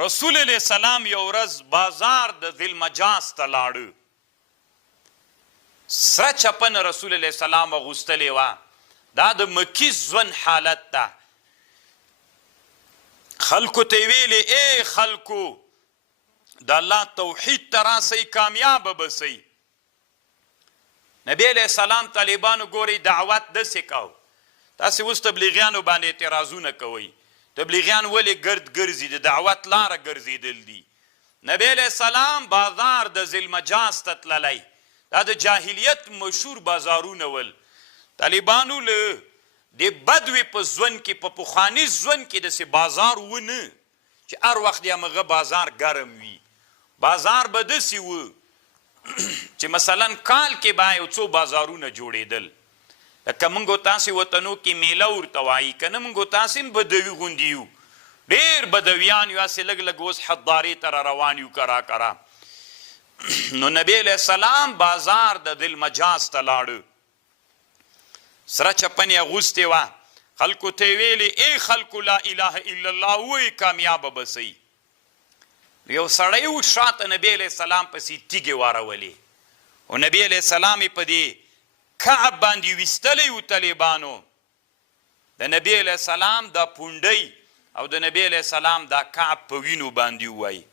رسول علیہ السلام یو ورځ بازار د ذل مجاز ته لاړه. سره چپن رسول علیہ السلام اغوستلې وه. دا د مکی ژوند حالت ده. خلکو ته ویلې ای خلکو د الله توحید ته راسئ کامیابه بسئ. نبی علیہ السلام طالبانو ګورئ دعوت داسې کو. تاسې اوس تبلیغیانو باندې اعتراضونه کوئ. تبلیغیان ولې ګرد ګرځي؟ د دعوت لاره ګرځېدل دي. نبی علیہ السلام بازار د ذل مجاز ته تللی. دا د جاهلیت مشهور بازارونه ول. طالبانو له د بدوی په ژوند کې، په پخواني ژوند کې داسې بازار ونه چې هر وخت د همغه بازار ګرم وي. بازار به داسې و چې مثلا کال کې به یو څو بازارونه جوړېدل. لکه موږ تاسې وطنو کې میله ورته وایي که نه، موږ تاسې هم بدوي غوندې یو، ډېر بدویان یو، هسې لږ لږ اوس حدارې ته را روان یو کرا کرا. نو نبی علیہ السلام بازار د ذل مجاز ته لاړه. سره چپن یې اغوستې وه. خلکو ته یې ویلې ای خلکو لا اله الا الله وایي کامیابه بسئ. یو سړی و شاته نبی علیہ السلام پسې تیږې واړولې او نبی علیہ السلام یې په دې کعب باندې ویستلی و طالبانو. د نبی علیہ السلام دا پونډۍ او د نبی علیہ السلام دا کعب په وینو باندې ووایي.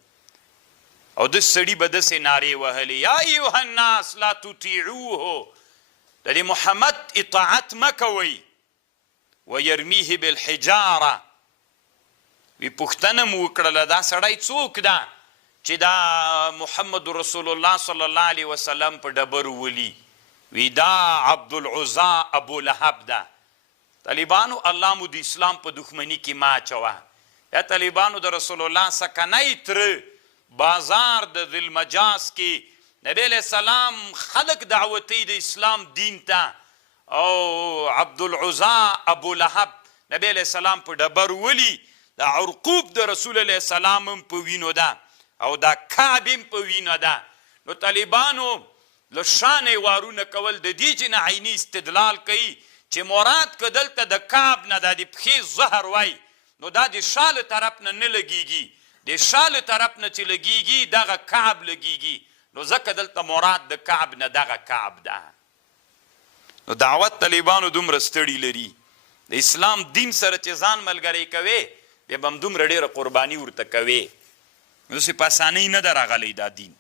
او د سړي به داسې نارې وهلې یا ایها الناس لا تطیعوه، د دې محمد اطاعت مه کوئ. ویرمیه بالحجاره، وی پوښتنه مو وکړله دا سړی څوک ده چې دا محمد رسول الله صلی الله علیه وسلم په ډبرو ولي؟ وی دا عبدالعزا ابو لهب ده. طالبانو الله مو د اسلام په دښمني کې ما اچوه. یا طالبانو د رسول الله سکنی تره بازار د ذل مجاز کې نبی علیہ السلام خلق دعوتی د اسلام دین ته، او عبدالعزا ابو لهب نبی علیہ السلام په ډبر ولی. دا عرقوب د رسول علیہ السلام هم په وینو ده او دا کعب هم په وینو ده. نو طالبانو له شانې وارونه کول د دې جنه عیني استدلال کوي چې مراد که دلته د کعب نه دا د پښې زهر وای نو دا د شا له طرف نه نه لګیږي، د شا له طرف نه چې لګیږي دغه کعب لګیږي. نو ځکه دلته مراد د کعب نه دغه کعب ده. نو دعوت طالبانو دومره ستړي لري د اسلام دین سره چې ځان ملګری کوې بیا به هم دومره ډېره قرباني ورته کوې. اوس یې په اسانۍ نه ده راغلی دا دین.